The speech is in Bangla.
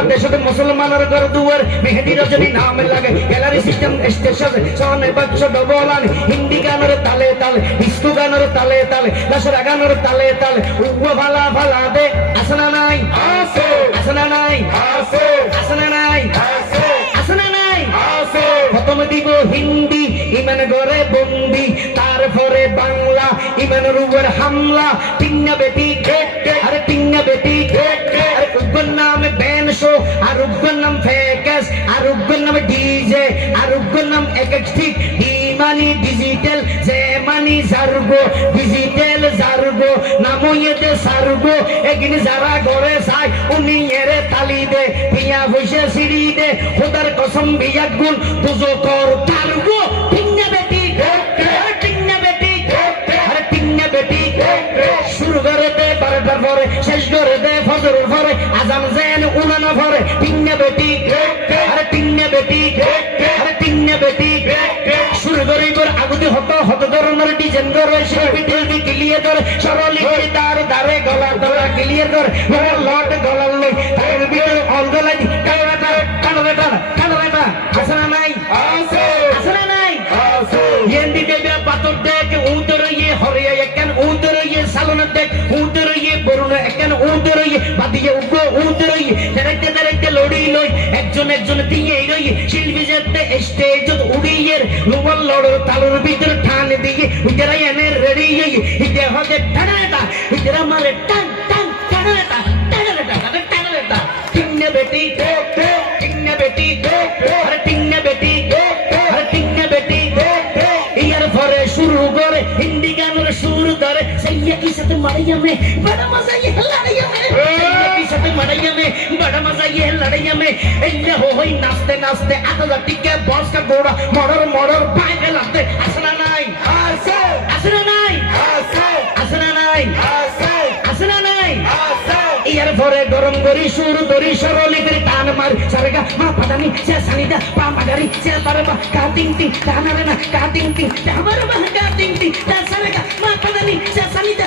সারা দেশে মুসলমানের ঘর দুয়ার মেহেদি রজনী নাম লাগে। গ্যালারি সিস্টেম স্টেশন সনে বাচ্চ ডবলান হিন্দি গানের তালে তালে ডিস্কো গানের তালে তালে দশরা গানের তালে তালে। উগ্র ভালা ভালা দে আসনা নাই? আছে। আসনা নাই? আছে। আসনা নাই? আছে। আসনা নাই? আছে। প্রথম দিব হিন্দি ইমান গড়ে বন্দি। তারপরে বাংলা ইমানের উপর হামলা। তিন্না বেটি আরে তিন্না বেটি আরে নাম ডিজে আর নাম একেক্সটিক ডি মানি ডিজিটাল যে মানি জারগো ডিজিটাল জারগো নাম ইয়েতে সারগো এগিনি যারা ঘরে চাই উনি এরে তালি দে পিয়া বসে সিঁড়ি দে খোদার কসম বিয়াক গুণ তুজো কর তারগো টিন্না বেটি আরে বেটি আরে টিন্না বেটি শুরু করে দে বারোটার পরে শেষ করে দে ফজরের পরে আজান জেন উনানা পরে টিন্না বেটি ধরনের ডিজাইন করে শিল্পী টিল্পি ক্লিয়ে ধরে, সরলি করে তার দারে গলা ধরা ক্লিয়ার কর। লট একজন একজন দিয়ে রই শিল্পী যেতে স্টেজ উড়িয়ে লোবল লড়ো, তালুর ভিতর ঠান দিয়ে উজরা এনে রেডি ইতে হতে টানাটা উজরা মারে টান। সৈয়া কি সাথে মারাইয়া মে বড় মজা ये लड़ाइया में सैया की साथ मड़ैया में बड़ा मजा ये लड़ाइया में इन्ने हो होई नाचते नाचते आता जाती के बॉस का घोड़ा मर्डर मर्डर पाए के लगते असना নাই আছে আসনা নাই আছে আসনা নাই আছে আসনা নাই আছে ইয়ার পরে গরম করি সুর ধরি সরলি করে টান মার সারেগা মা পাদানি সে সানিদা পা মাগারি সে পারবা কা তিং তিং টানারে না কা তিং তিং টাবার বা কা তিং তিং তা সারেগা মা পাদানি সে সানিদা